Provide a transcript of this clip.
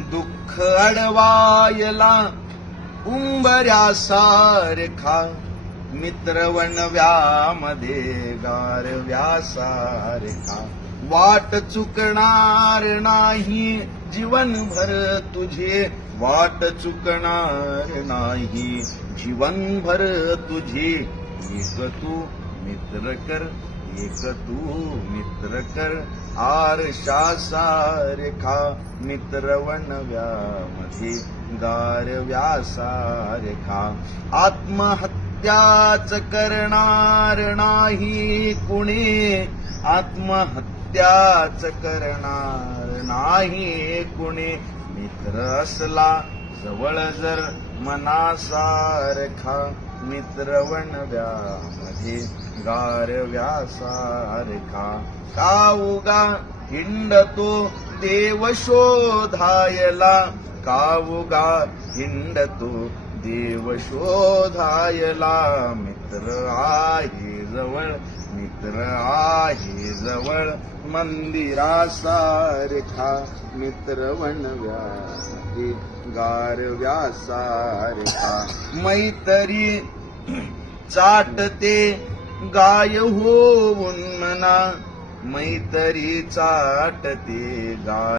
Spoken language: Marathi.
दुःख अडवायला उंबऱ्यासारखा मित्रवन व्यामध्ये गार व्यासारखा. वाट चुकणार नाही जीवनभर तुझे वाट चुकणार नाही जीवनभर तुझे एक तू मित्र कर एक तू मित्र कर. आरशा सारखा मित्रवन व्यामध्ये गार व्यासारखा आत्महत्याच करणार नाही कुणी. आत्महत्याच करणार नाही कुणी. मित्र असला जवळ जर मनासारखा मित्रवन व्यामध्ये गार व्यासारखा का उगा हिंडतो देव शोधायला? का उगा हिंडतो देव शोधायला? मित्र आहे जवळ मित्र आहे जवळ मंदिरासारखा. मित्र वणव्या गारव्यासारखा. मैतरी चाटते गाय होऊन मना मैतरी चाटते गाय